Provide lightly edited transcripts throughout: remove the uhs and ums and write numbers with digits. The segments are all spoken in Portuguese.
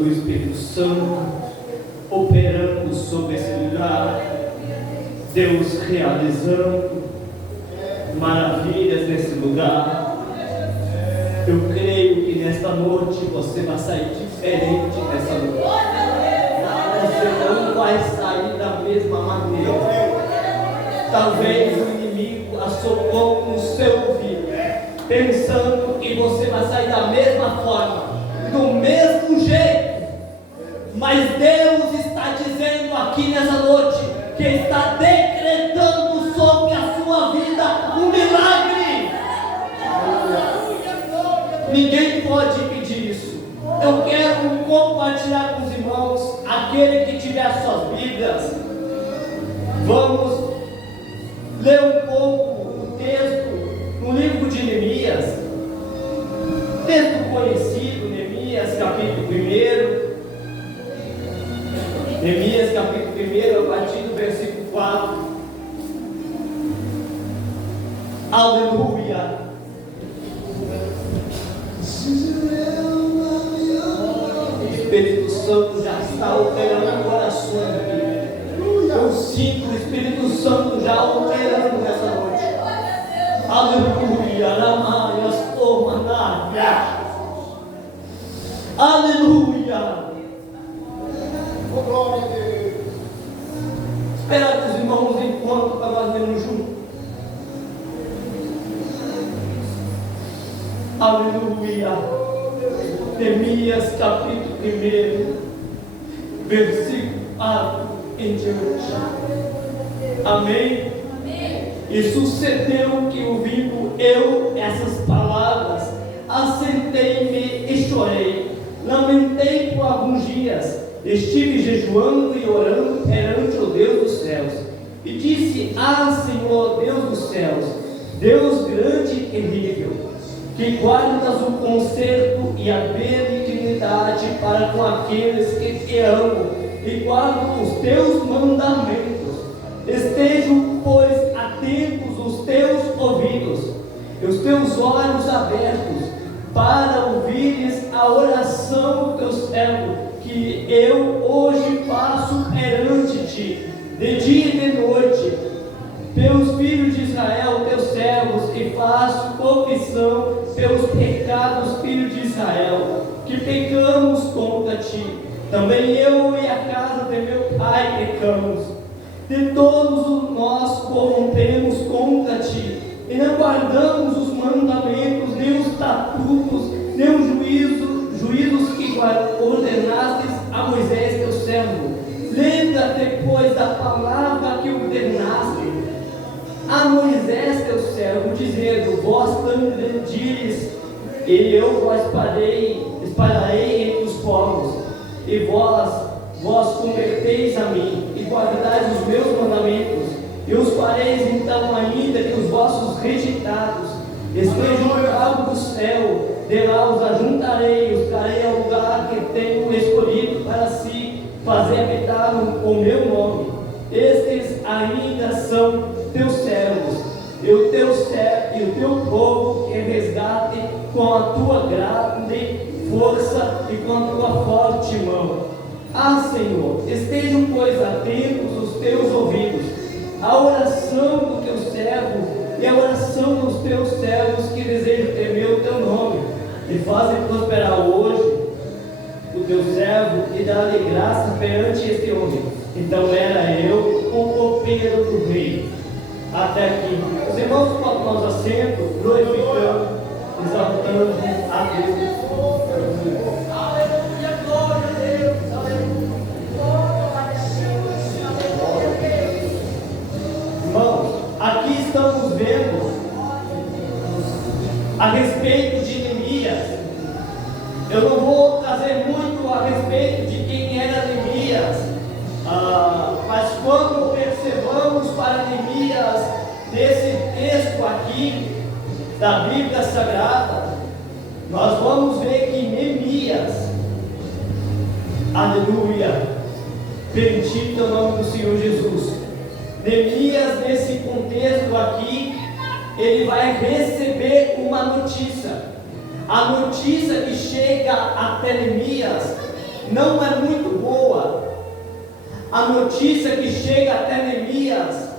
do Espírito Santo operando sobre esse lugar, Deus realizando maravilhas nesse lugar. Eu creio que nesta noite você vai sair diferente dessa noite. Você não vai sair da mesma maneira. Talvez o inimigo assoprou no seu ouvido, pensando que você vai sair da mesma forma, do mesmo jeito. Mas Deus está dizendo aqui nessa noite que está decretando sobre a sua vida um milagre. Ninguém pode impedir isso. Eu quero compartilhar com os irmãos, aquele que tiver suas Bíblias, vamos ler um pouco o texto no livro de Neemias, texto conhecido, Neemias capítulo 1. Neemias capítulo 1, a partir do versículo 4. Aleluia. O Espírito Santo já está operando corações aqui. Eu sinto o Espírito Santo já operando nessa noite. Aleluia. Lamaias, Tomanaya. Aleluia. Oh, glória a Deus. Espera que os irmãos encontram para nós lermos juntos. Aleluia. Neemias capítulo 1, versículo 4 em diante. Amém? Amém. E sucedeu que, ouvindo eu essas palavras, assentei-me e chorei, lamentei por alguns dias. Estive jejuando e orando perante o Deus dos céus, e disse: Ah, Senhor, Deus dos céus, Deus grande e terrível, que guardas o conserto e a benignidade para com aqueles que te amam e guardam os teus mandamentos. Estejam, pois, atentos os teus ouvidos e os teus olhos abertos, para ouvires a oração do teu servo, que eu hoje faço perante ti, de dia e de noite, pelos filhos de Israel, teus servos, e faço confissão pelos pecados, filhos de Israel, que pecamos contra ti. Também eu e a casa de meu pai pecamos. De todos nós corrompemos contra ti, e não guardamos os mandamentos, nem os estatutos, nem os juízos que ordenastes a Moisés teu servo. Lembra-te, pois, da palavra que ordenaste a Moisés teu servo, dizendo: Vós transgredires, e eu vos espalharei entre os povos, e vós converteis a mim, e guardais os meus mandamentos, e os fareis então ainda que os vossos rejeitados estejam no alto do céu. De lá os ajuntarei, os trarei ao lugar que tenho escolhido para si fazer habitar o meu nome. Estes ainda são teus servos, e o teu povo que resgate com a tua grande força e com a tua forte mão. Ah, Senhor, estejam, pois, atentos os teus ouvidos à oração do teu servo e à oração dos teus servos que desejam temer o teu nome, e fazem prosperar hoje o teu servo e dar-lhe graça perante este homem. Então era eu o copeiro do rei. Até aqui. Os irmãos colocam os assentos, glorificando, exaltando a Deus. Aleluia, glória a Deus. Aleluia. Irmãos, aqui estamos vendo a respeito de Neemias. Eu não vou trazer muito a respeito de quem era Neemias, mas quando observamos para Neemias nesse texto aqui da Bíblia Sagrada, nós vamos ver que Neemias, aleluia, bendito é o nome do Senhor Jesus. Neemias, nesse contexto aqui, ele vai receber uma notícia. A notícia que chega até Neemias não é muito boa, a notícia que chega até Neemias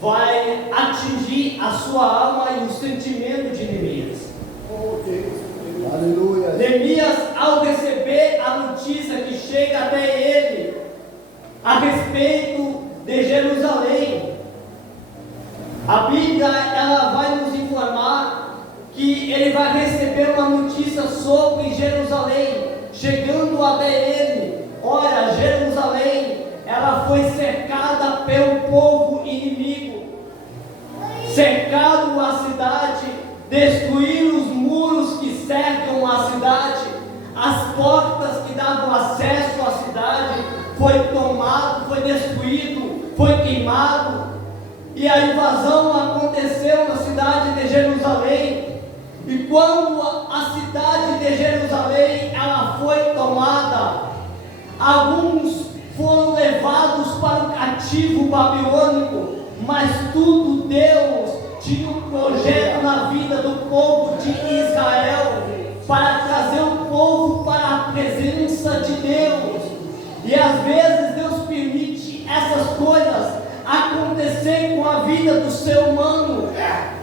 vai atingir a sua alma e o sentimento de Neemias. Aleluia. Neemias, ao receber a notícia que chega até ele a respeito de Jerusalém, a Bíblia ela vai nos informar que ele vai receber uma notícia sobre Jerusalém, chegando até ele. Olha, Jerusalém, ela foi cercada pelo povo inimigo, cercaram a cidade, destruíram os muros que cercam a cidade, as portas que davam acesso à cidade foi tomado, foi destruído, foi queimado, e a invasão aconteceu na cidade de Jerusalém. E quando a cidade de Jerusalém ela foi tomada, alguns foram levados para o cativo babilônico, mas tudo Deus tinha um projeto na vida do povo de Israel para trazer o povo para a presença de Deus. E às vezes Deus permite essas coisas acontecer com a vida do ser humano,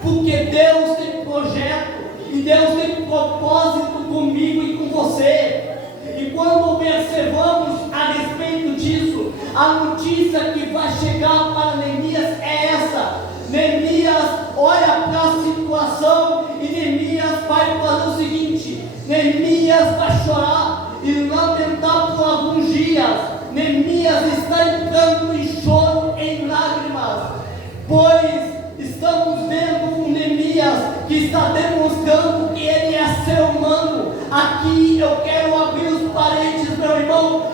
porque Deus tem projeto e Deus tem propósito comigo e com você. E quando observamos a respeito disso, a notícia que vai chegar para Neemias é essa. Neemias olha para a situação e Neemias vai fazer o seguinte: Neemias vai chorar e lamentar por alguns dias. Neemias está entrando em choro, em lágrimas, pois estamos vendo um Neemias que está demonstrando que ele é ser humano. Aqui eu quero abrir os parênteses, meu irmão,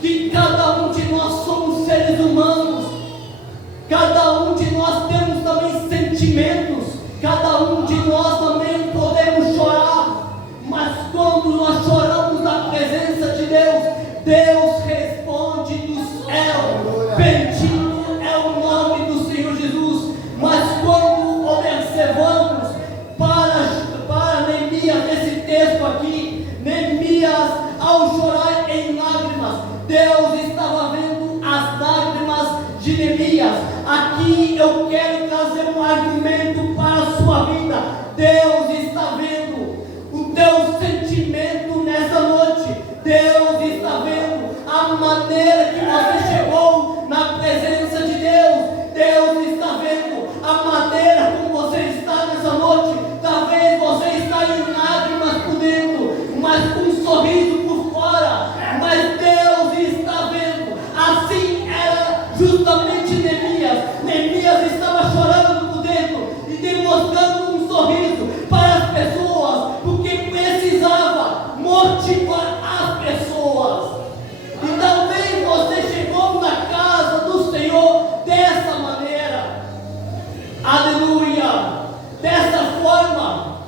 que cada um de nós somos seres humanos, cada um de nós temos também sentimentos, cada um de nós também podemos chorar, mas quando nós choramos na presença de Deus, Deus responde do céu, bendito é o nome do Senhor Jesus. Mas quando observamos para Neemias, nesse texto aqui, Neemias, ao chorar em lágrimas, Deus estava vendo as lágrimas de Neemias. Aqui eu quero trazer um argumento para a sua vida. Deus está vendo o teu sentimento nessa noite. Deus está vendo a maneira que você chegou na presença de Deus. Deus está vendo a maneira como você está nessa noite. Talvez você está em lágrimas por dentro, mas com um sorriso por fora. Mas Deus está vendo. Assim era justamente Neemias. Neemias estava chorando por dentro e demonstrando um sorriso para as pessoas, porque precisava motivar as pessoas. E talvez você chegou na casa do Senhor dessa maneira, aleluia, dessa forma.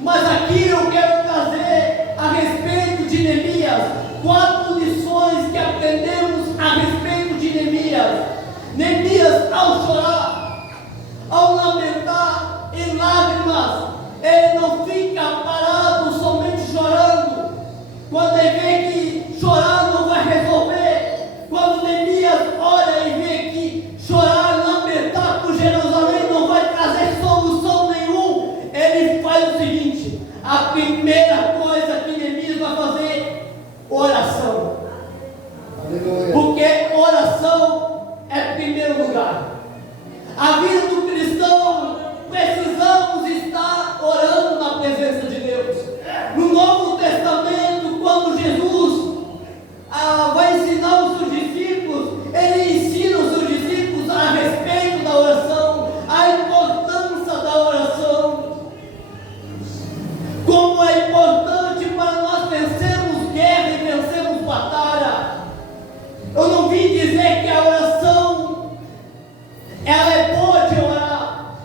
Mas aqui eu quero trazer a respeito de Neemias 4 lições que aprendemos a respeito de Neemias. Neemias, ao chorar, ao lamentar em lágrimas, ele não fica parado somente chorando. Quando ele vê que chorar não vai resolver, quando Neemias olha e vê que chorar, lamentar por Jerusalém não vai trazer solução nenhuma, ele faz o seguinte: a primeira coisa que Neemias vai fazer, oração. Aleluia. Porque oração é primeiro lugar. A vida do cristão, precisamos estar orando na presença de Deus. No Novo Testamento, quando Jesus vai ensinar os seus discípulos, ele ensina os seus discípulos a respeito da oração, a importância da oração, como é importante para nós vencermos guerra e vencermos batalha. Eu não vim dizer que a oração ela é boa de orar,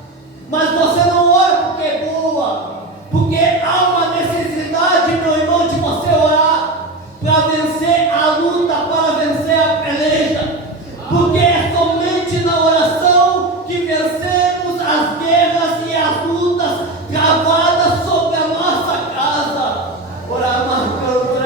mas você não ora porque é boa, porque há uma necessidade, meu irmão, de você orar para vencer a luta, para vencer a peleja, porque é somente na oração que vencemos as guerras e as lutas travadas sobre a nossa casa. Orar, marcando,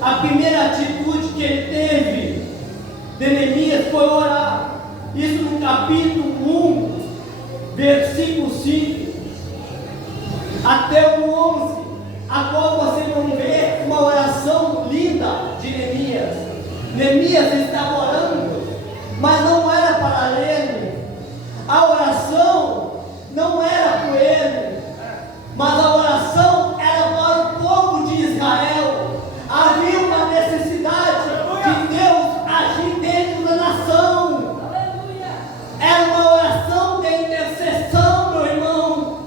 a primeira atitude que ele teve de Neemias foi orar. Isso no capítulo 1, versículo 5 até o 11. Agora você vai ver uma oração linda de Neemias. Neemias estava orando, mas não era para ele. A oração não era por ele, mas a oração era para o povo de Israel. Havia uma necessidade de Deus agir dentro da nação. Era uma oração de intercessão, meu irmão.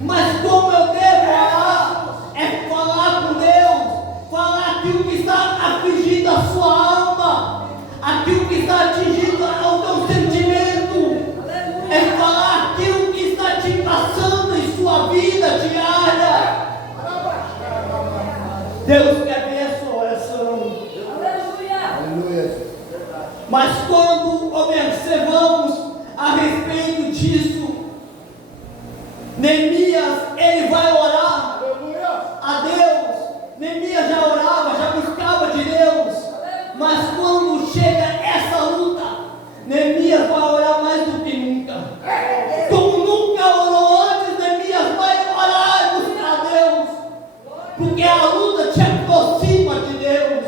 Mas como eu devo orar? É falar com Deus, falar aquilo que está afligindo a sua alma, aquilo que está atingindo ao teu sentimento, é falar aquilo que está te passando em sua vida diária. Deus quer ver a sua oração. Aleluia. Mas quando observamos a respeito disso, Neemias, ele vai orar a Deus. Neemias já orava, já buscava de Deus. Mas quando chega essa luta, Neemias vai orar mais do que nunca. Como nunca orou antes, Neemias vai orar e buscar a Deus. Porque a luta te aproxima de Deus.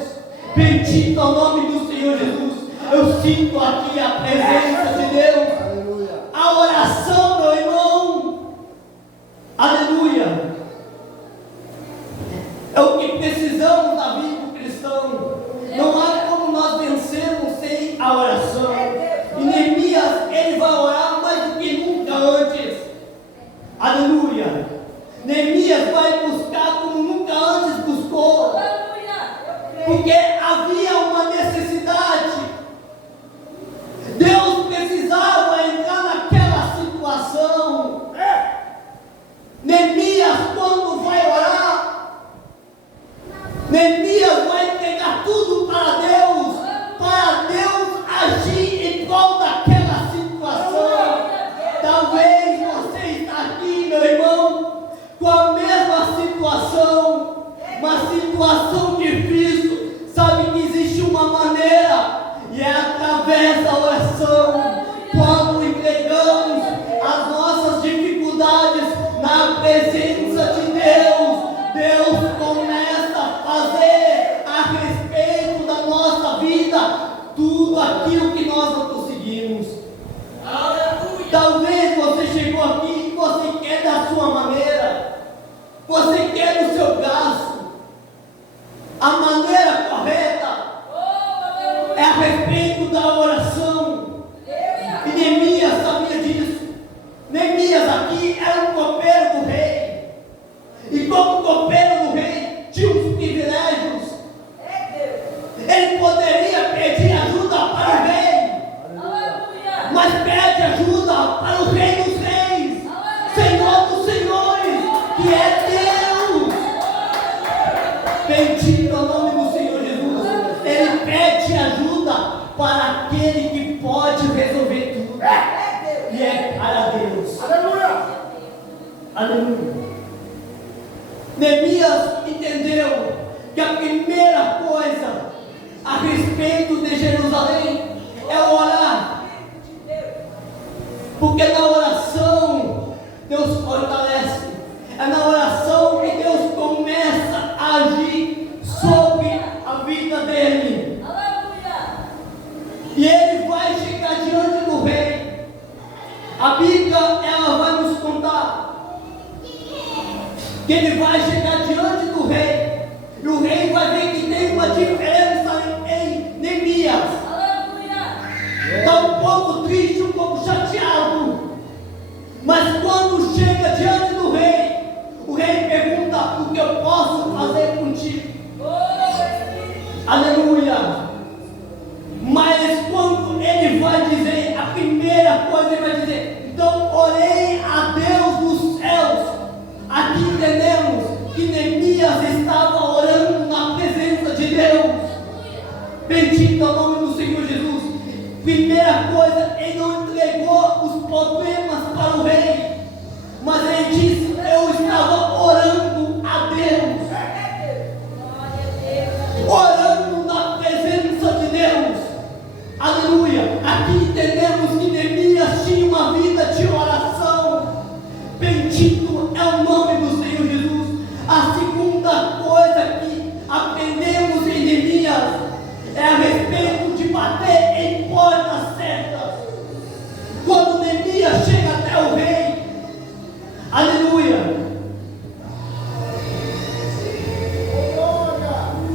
Bendito é o nome do Senhor Jesus. Eu sinto aqui a presença de Deus. Aleluia. A oração, meu irmão, aleluia, é o que precisamos da vida do cristão. Não há como nós vencermos sem a oração. E Neemias, ele vai orar mais do que nunca antes. Aleluia. Neemias vai buscar como nunca antes buscou. Porque havia uma necessidade. Deus precisava entrar naquela situação. Neemias, quando vai orar, Neemias vai entregar tudo para Deus agir em prol daquela situação. Talvez você está aqui, meu irmão, com a mesma situação, uma situação difícil. Sabe que existe uma maneira, e é através da oração. Quando entregamos as nossas dificuldades na presença de Deus, Deus começa a fazer a respeito da nossa vida tudo aquilo que nós não conseguimos. Aleluia. Talvez você chegou aqui e você quer da sua maneira, você quer do seu braço. A maneira correta é a respeito da oração. E Neemias sabia disso. Neemias aqui era um copeiro do rei. E como copeiro do rei, tinha os privilégios. Ele poderia pedir ajuda para o rei. Mas pede ajuda para o rei dos reis, Senhor dos senhores, que é Deus. Bendito é o nome do Senhor Jesus. Ele pede ajuda para aquele que pode resolver tudo. E é para Deus. Aleluia. Aleluia. Neemias entendeu que a primeira coisa a respeito de Jerusalém é orar. Porque na oração Deus fortalece. É na oração que Deus começa a agir sobre a vida dele. E ele vai chegar diante do rei. A Bíblia, ela vai nos contar que ele vai chegar diante do rei. E o rei vai ver que tem uma diferença em Neemias. Está um pouco triste, um pouco chateado. Mas quando chega diante do rei, o rei pergunta: o que eu posso fazer contigo? Aleluia. Mas quando ele vai dizer, a primeira coisa ele vai dizer: então orei a Deus dos céus. Aqui entendemos que Neemias estava orando na presença de Deus. Bendito é o nome do Senhor Jesus. Primeira coisa, ele não entregou os problemas para o rei, mas ele disse: eu estava orando a Deus.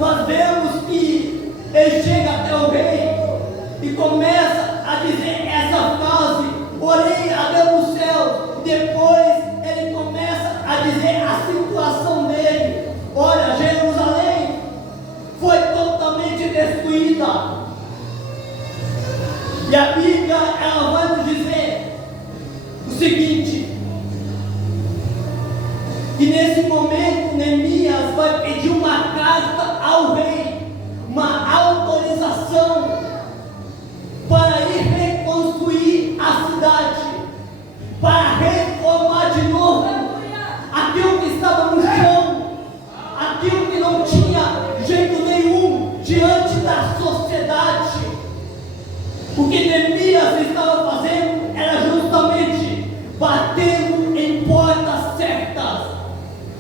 nós vemos que ele chega até o rei e começa a dizer essa frase: orei a Deus do céu. Depois ele começa a dizer a situação dele. Olha, Jerusalém foi totalmente destruída. E a Bíblia, ela vai nos dizer o seguinte: que nesse momento Neemias vai pedir uma carta ao rei, uma autorização para ir reconstruir a cidade, para reformar de novo aquilo que estava no chão, aquilo que não tinha jeito nenhum diante da sociedade. O que Neemias estava fazendo era justamente batendo em portas certas.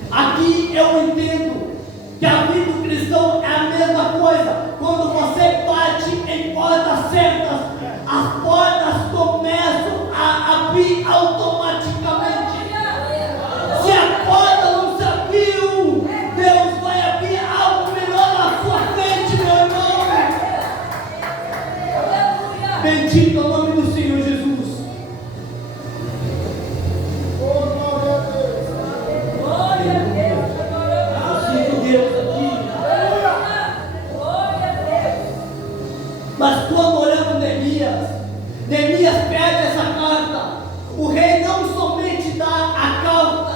Aqui eu entendo que a vida do cristão é a mesma coisa. Quando você bate em portas certas, as portas começam a abrir automaticamente. Se a porta não se abriu, Deus vai abrir algo melhor na sua frente, meu irmão. Bendito é o nome do Senhor Jesus. Mas quando olhamos Neemias pede essa carta, o rei não somente dá a carta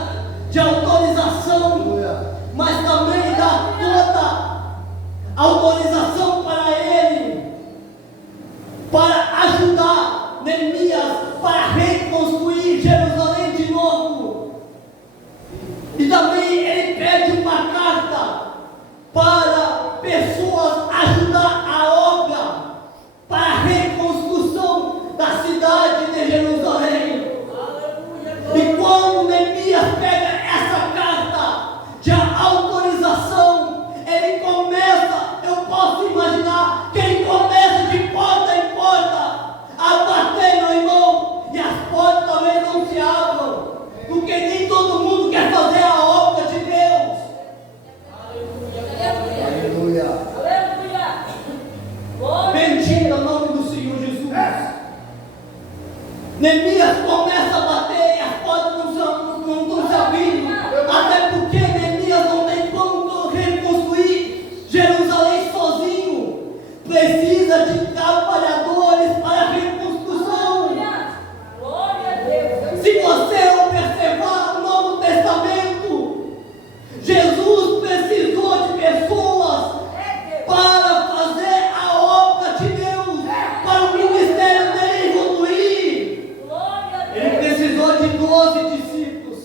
de autorização, mas também dá toda a autorização para ele, para ajudar Neemias para reconstruir Jerusalém de novo. E também ele pede uma carta para pessoas ajudar a obra, para a reconstrução da cidade de Jerusalém. E quando Neemias pega essa carta de autorização, ele começa, eu posso imaginar que ele começa de porta em porta a bater, meu irmão, e as portas talvez não se abram, porque nem todo mundo quer fazer a obra de Deus. Aleluia. Bendito é o nome do Senhor Jesus. Neemias começa a bater e as portas não estão se abrindo, até porque Neemias não tem como reconstruir Jerusalém sozinho. Precisa de trabalhadores para a reconstrução. Se você observar o Novo Testamento, Jesus precisou de pessoas para fazer a obra de Deus, para o ministério dele evoluir. Ele precisou de 12 discípulos.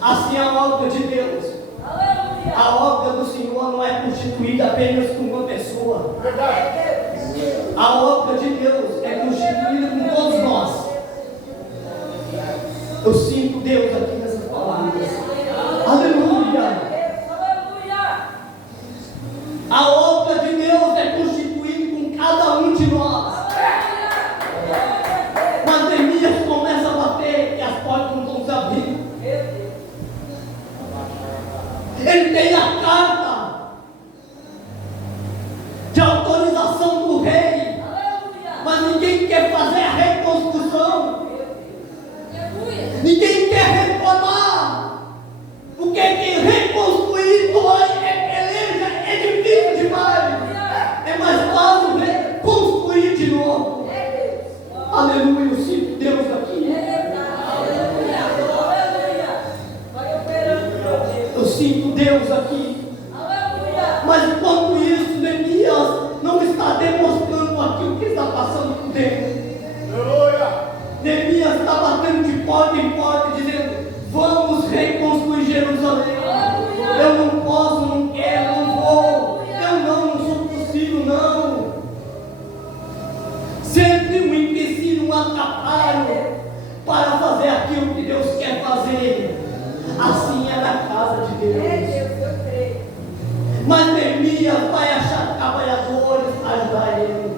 Assim a obra de Deus, a obra do Senhor não é constituída apenas com uma pessoa. A obra de Deus é constituída com todos nós. Eu sinto Deus aqui nessas palavras. Aleluia. A obra de Deus é constituída com cada um de nós. Mas Neemias começa a bater e as portas não estão se abrindo. Ele tem a carta de autorização do rei, mas ninguém quer fazer a reconstrução. Ninguém quer reformar, porque quem reconstruir dói, é difícil demais. É mais fácil reconstruir de novo. Aleluia, eu sinto Deus aqui. Eu sinto Deus aqui. Mas enquanto isso, Neemias não está demonstrando aquilo que está passando por dentro. Neemias está batendo de porta em porta, dizendo: vamos reconstruir Jerusalém. Eu não posso, não quero, não vou. Eu não sou possível, não. Sempre um empecilho, um atrapalho para fazer aquilo que Deus quer fazer. Assim é na casa de Deus. Mas Neemias vai achar trabalhadores para ajudar ele,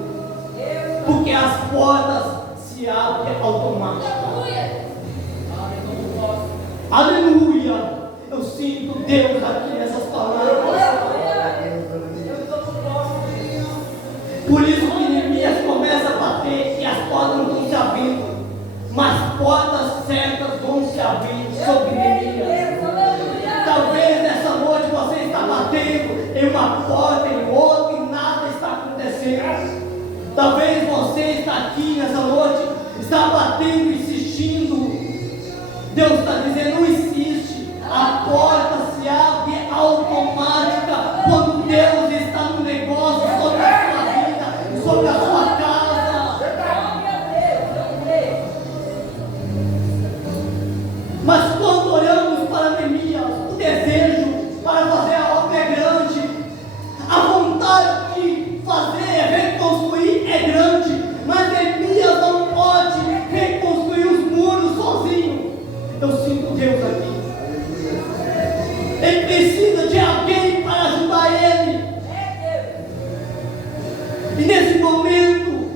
porque as portas se abrem automaticamente. Aleluia. Eu sinto Deus aqui nessas palavras. Por isso que Neemias começa a bater e as portas não vão se abrindo, mas portas certas vão se abrir sobre Neemias. Talvez nessa noite você está batendo em uma porta, em outra, e nada está acontecendo. Talvez você está aqui nessa noite, está batendo, insistindo. Deus está dizendo, não insiste. A porta se abre automática quando Deus está no negócio sobre a sua vida, sobre a sua casa. Mas quando olhamos para Neemias, o desejo para fazer a obra é grande, a vontade de fazer, reconstruir é grande, mas Neemias não pode reconstruir os muros sozinho. Eu sinto Deus aqui. Ele precisa de alguém para ajudar ele. E nesse momento,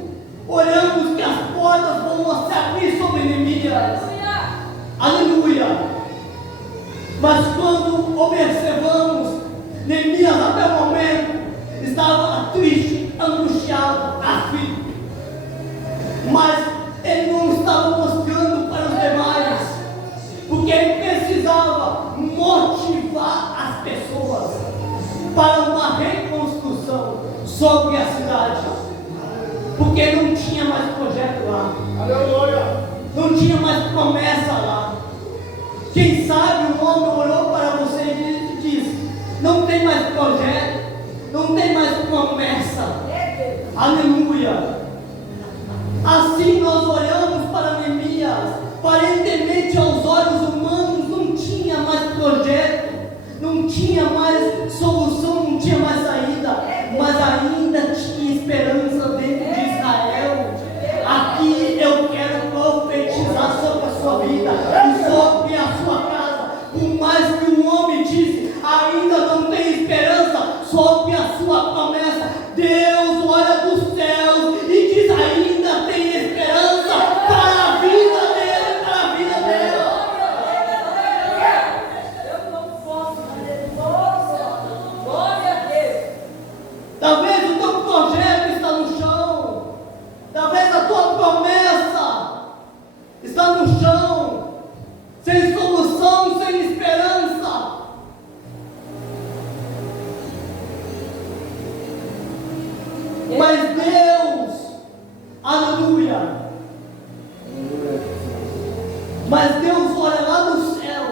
olhamos que as portas vão se abrir sobre Neemias. Aleluia! Mas quando observamos, Neemias até o momento estava triste, angustiado, aflito. Mas ele não estava mostrando para os demais, porque ele precisava motivar as pessoas para uma reconstrução sobre a cidade, porque não tinha mais projeto lá. Aleluia! Não tinha mais promessa lá. Quem sabe um homem olhou para você e disse: não tem mais projeto, não tem mais promessa. Aleluia. Assim nós olhamos para Neemias, aparentemente aos olhos humanos não tinha mais projeto, não tinha mais solução, não tinha mais saída, mas ainda tinha esperança dentro de Israel. Aqui eu quero profetizar sobre a sua vida e sobre a sua casa. Por mais que o homem disse, ainda não tem esperança sobre a sua promessa, Deus olha dos céus e diz, ainda tem esperança para a vida dele, para a vida dela. Talvez o teu projeto está no chão, talvez a tua promessa está no chão, sem solução, sem esperança. Mas Deus, aleluia, mas Deus olha lá do céu,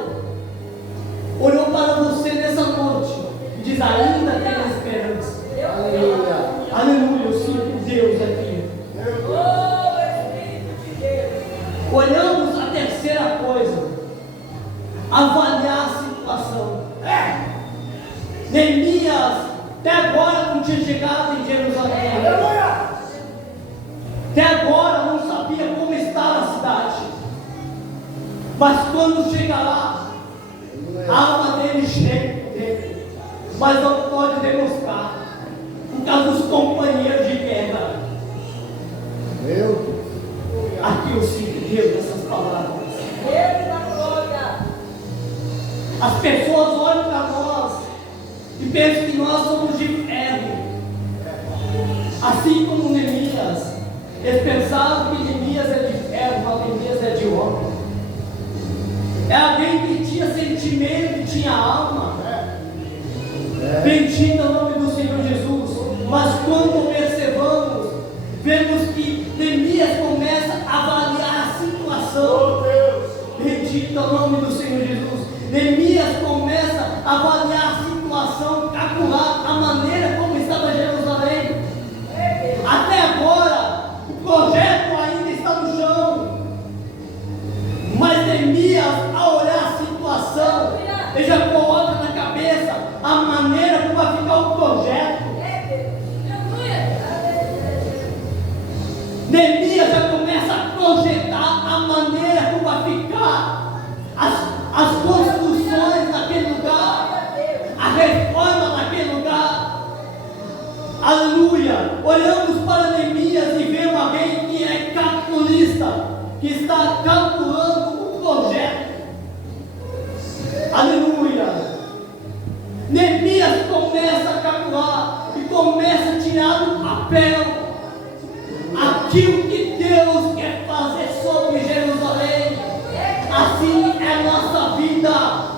olhou para você nessa noite e diz, ainda tem esperança. Aleluia! Aleluia, eu sinto Deus aqui. Olhamos a terceira coisa, avaliar a situação. Neemias, até agora não tinha chegado em Jerusalém. Até agora não sabia como estava a cidade. Mas quando chega lá, a alma dele chega dentro, mas não pode demonstrar, por causa dos companheiros de guerra. Meu Aqui eu sinto Deus nessas palavras. As pessoas olham para nós e pensam que nós somos de ferro. Assim como Neemias, eles pensavam que Neemias é de ferro, mas Neemias é de homem. É alguém que tinha sentimento, que tinha alma. Bendito é o nome do Senhor Jesus. Mas quando observamos, vemos que Neemias começa a avaliar a situação. Bendito é o nome do Senhor Jesus. Neemias começa a avaliar a situação, calcular a maneira como estava Jerusalém. Até agora, o projeto ainda está no chão. Mas Neemias, ao olhar a situação, ele já coloca na cabeça a maneira como vai ficar o projeto. Neemias já começa a projetar a maneira como vai ficar as construções naquele lugar, a reforma naquele lugar. Aleluia! Olhamos para Neemias e vemos alguém que é calculista, que está calculando o projeto. Aleluia! Neemias começa a calcular e começa a tirar do papel papel aquilo que Deus quer fazer sobre Jerusalém. Assim é a nossa vida.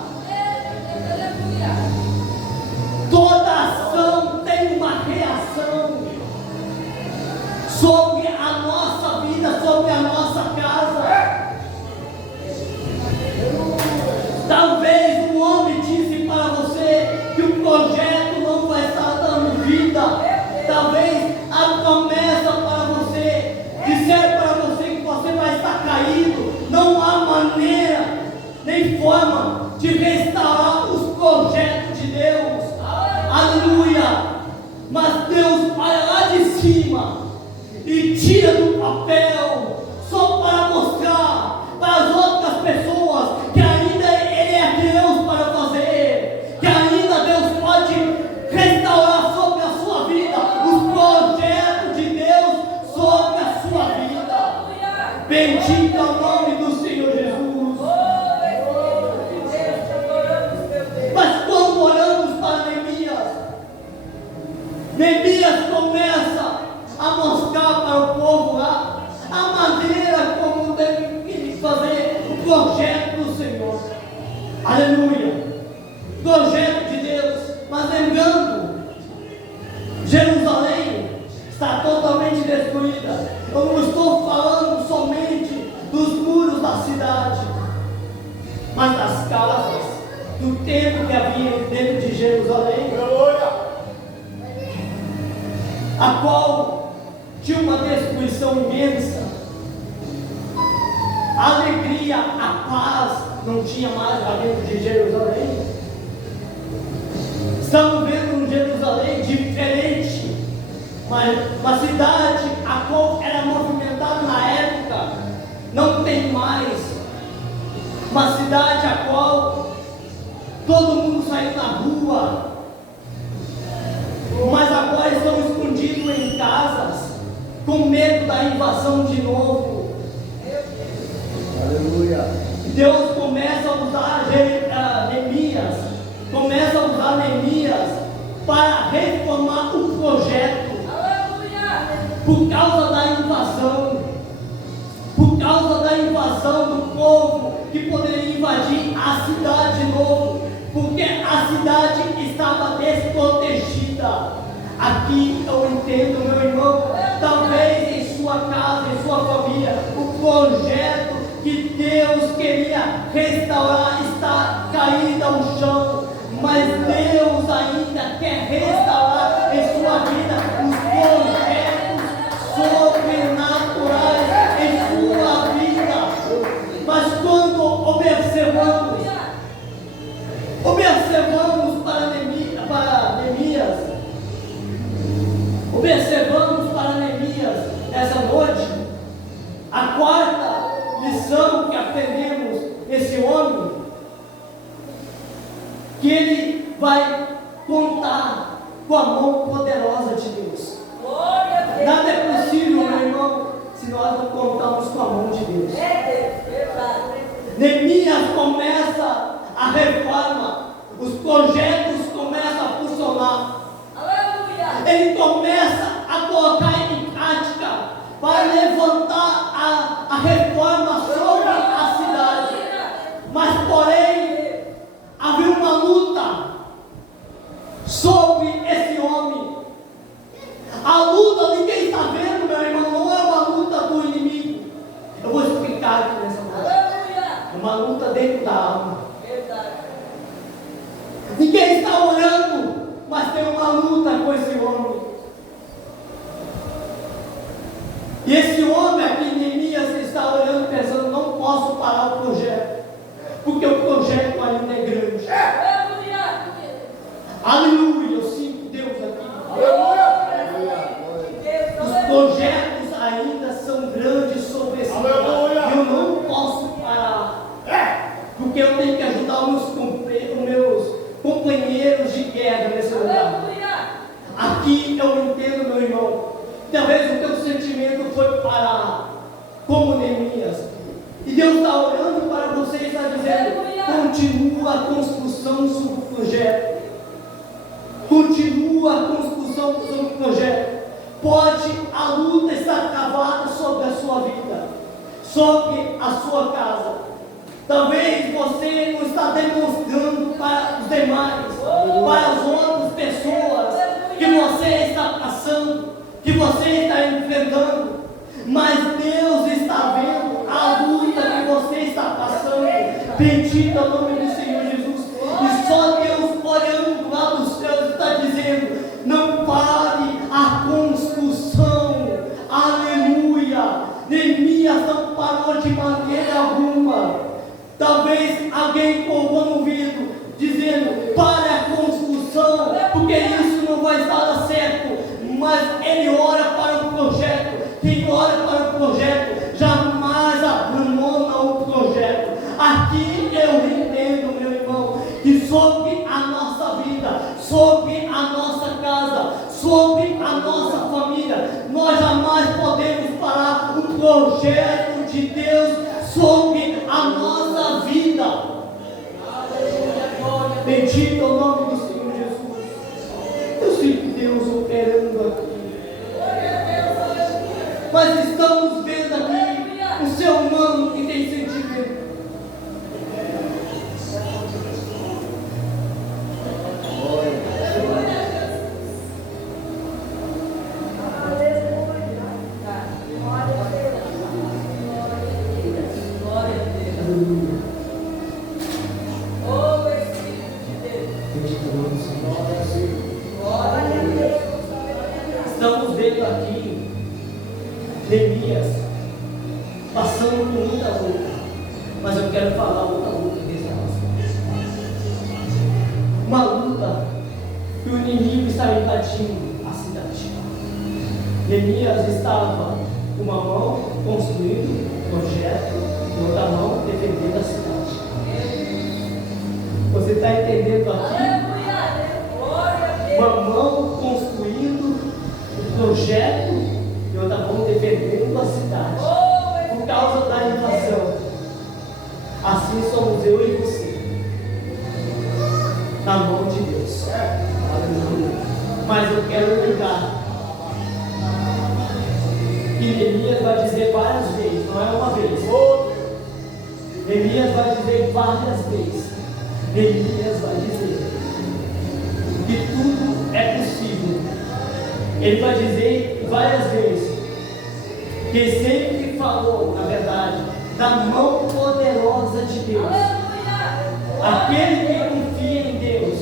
Toda ação tem uma reação sobre a nossa vida, sobre a nossa casa. Talvez um homem disse para você que o projeto não vai estar dando vida. Talvez a promessa para você disser para você que você vai estar caído. Não há maneira nem forma de restaurar os projetos de Deus. Aleluia! Mas Deus vai lá de cima e tira do papel só para mostrar para as outras pessoas que ainda Ele é Deus para fazer, que ainda Deus pode restaurar sobre a sua vida os projetos de Deus sobre a sua vida. Bendito é o nome do Senhor Jesus. Mas quando oramos para Neemias começa a mostrar para o povo lá a maneira como deve fazer o projeto do Senhor. Aleluia! Projeto de Deus. Mas lembrando, Jerusalém está totalmente destruída. Eu não estou falando somente dos muros da cidade, mas das casas, do templo que havia dentro de Jerusalém, a qual tinha uma destruição imensa. A alegria, a paz não tinha mais lá dentro de Jerusalém. Estamos vendo um Jerusalém diferente, uma cidade a qual era movimentada na época, não tem mais. Uma cidade a qual todo mundo saiu na rua, mas agora estão escondidos em casas, com medo da invasão de novo. Aleluia. Deus começa a usar Neemias, para reformar o projeto. Aleluia. Por causa da invasão do povo que poderia invadir a cidade de novo, porque a cidade estava desprotegida. Aqui eu entendo, meu irmão, talvez em sua casa, em sua família, o projeto que Deus queria restaurar está caído ao chão, mas Deus ainda quer restaurar em sua vida os projetos sobrenaturais em sua vida. Mas quando observamos para Neemias essa noite, a quarta lição que aprendemos nesse homem, que ele vai contar com a mão poderosa de Deus. Nada é possível, meu irmão, se nós não contamos com a mão de Deus. Neemias começa a reforma, os projetos começam a funcionar. Ele começa a colocar em prática para levantar a reforma sobre a cidade. Mas porém, havia uma luta sobre esse homem. A luta, ninguém está vendo, meu irmão, não é uma luta do inimigo. Eu vou explicar aqui nessa noite. É uma luta dentro da alma. Ninguém está orando, mas tem uma luta com esse homem. E esse homem aqui, Neemias, está orando pensando, não posso parar o projeto, porque o projeto ainda é grande. Aleluia, eu sinto Deus aqui. Os projetos ainda são grandes sobre esse lugar. Eu não posso parar, porque eu tenho que ajudar os meus companheiros de guerra nesse lugar. Aqui eu entendo, meu irmão, talvez o teu sentimento foi parar, como Neemias, e Deus está olhando para você e está dizendo, continua a construção sobre o projeto, continua a construção sobre o projeto. Pode sobre a sua casa. Talvez você não está demonstrando para os demais, para as outras pessoas, que você está passando, que você está enfrentando, mas Deus está vendo a luta que você está passando. Bendito é o nome do Senhor Jesus. E só Deus olhando lá dos céus está dizendo: não pare a construção. Aleluia. Neemias não parou de maneira alguma. Talvez alguém colocou no ouvido dizendo: pare a construção, porque isso não vai dar certo. Mas ele ora para o projeto. Quem ora para o projeto jamais abandona o projeto. Aqui eu entendo, meu irmão, que sobre a nossa vida, sobre a nossa casa, sobre a nossa família, nós jamais podemos parar o projeto de Deus sobre a nossa vida. Bendito é o nome do Senhor Jesus. Eu sinto Deus operando aqui. Mas estamos vendo aqui o ser humano que tem sentimento. Estamos vendo aqui Neemias passando por muita luta, mas eu quero falar outra luta desse uma luta que o inimigo está invadindo a cidade. Neemias estava com uma mão construindo um projeto e outra mão defendendo a cidade. Você está entendendo aqui? Uma mão construindo um projeto e outra mão defendendo a cidade por causa da invasão. Assim somos eu e você, na mão de Deus. Aleluia. Mas eu quero lembrar que Neemias vai dizer várias vezes, não é uma vez. Neemias vai dizer várias vezes. Neemias vai dizer que tudo é possível. Ele vai dizer várias vezes que sempre falou, na verdade, da mão poderosa de Deus. Aquele que confia em Deus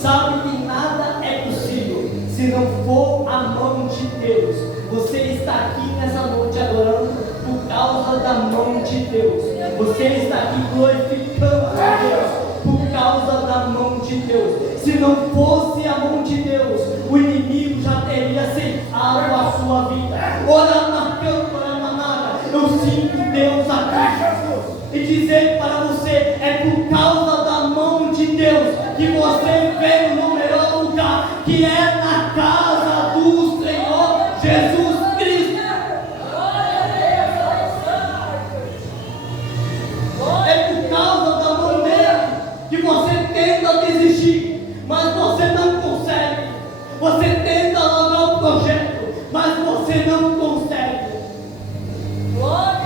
sabe que nada é possível se não for a mão de Deus. Você está aqui nessa noite adorando por causa da mão de Deus. Você está aqui glorificando a Deus por causa da mão de Deus. Se não fosse a mão de Deus, o inimigo já teria ceifado a sua vida. Ora na câmara, manada, eu sinto Deus aqui e dizer para você: é por causa da mão de Deus que você veio no melhor lugar, que é na casa do Senhor Jesus Cristo. É por causa da mão dele que você tenta desistir, mas você não consegue. Você tenta largar o projeto, mas você não consegue.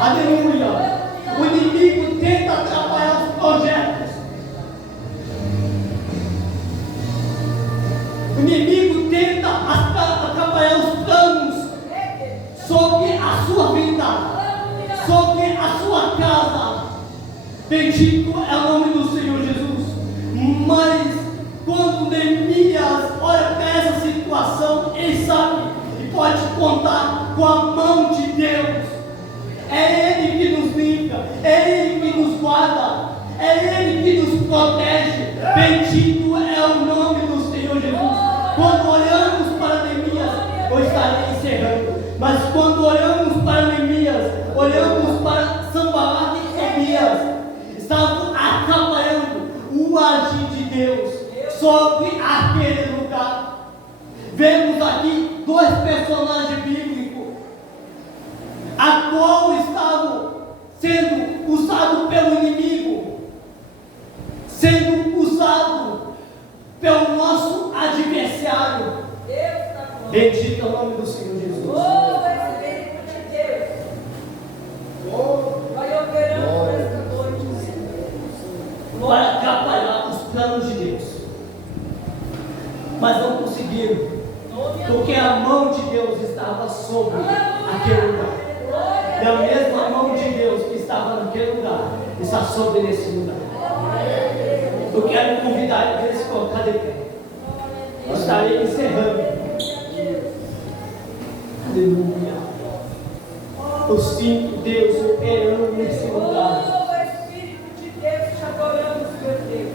Aleluia. O inimigo tenta atrapalhar os projetos. O inimigo tenta atrapalhar os planos sobre a sua vida, sobre a sua casa. Bendito é o nome do Senhor Jesus. Mas quando Neemias olha para essa situação, ele sabe e pode contar com a mão de Deus. É Ele que nos livra, é Ele que nos guarda, é Ele que nos protege. Bendito é o nome do Senhor Jesus. Quando olhamos para Neemias, eu estarei encerrando, mas quando olhamos para Neemias, olhamos para Sanballat e Tobias, estavam atrapalhando o agir de Deus sobre aquele lugar. Vemos aqui dois personagens bíblicos, a qual estavam sendo usados pelo inimigo, sendo usado pelo nosso adversário. Bendito é o nome do Senhor Jesus. Porque a mão de Deus estava sobre aquele lugar. E a mesma mão de Deus que estava naquele lugar está sobre esse lugar. Eu quero convidar eles a se colocar de pé. Eu estarei encerrando. Aleluia. Eu sinto Deus operando nesse lugar.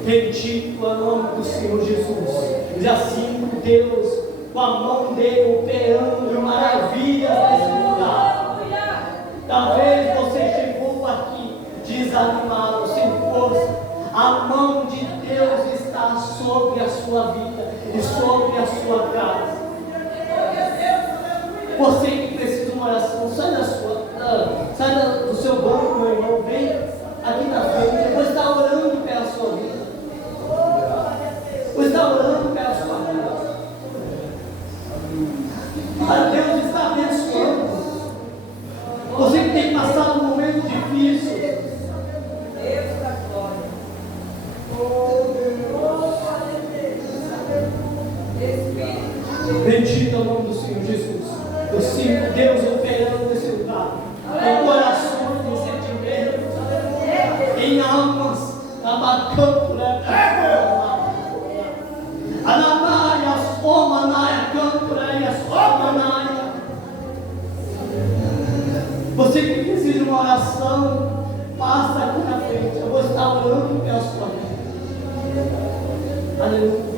Bendito é o nome do Senhor Jesus. Já sinto Deus com a mão dele operando maravilhas nesse lugar. Talvez você chegou aqui desanimado, sem força. A mão de Deus está sobre a sua vida e sobre a sua casa. Você que precisa de uma oração, sai do seu banco, meu irmão, vem aqui na frente. Eu vou estar orando pela sua vida. Vou estar orando pela sua casa. Deus está abençoando. Você que tem passado um momento difícil. Deus da glória. Bendito é o nome do Senhor Jesus. Eu sinto Deus operando nesse lugar. Em corações, em sentimentos, em almas, abacando, Anamaias, Omanaia, Canturaias, Omanaia. Você que precisa de uma oração, passa aqui na frente. Eu vou estar orando pela sua vida. Aleluia.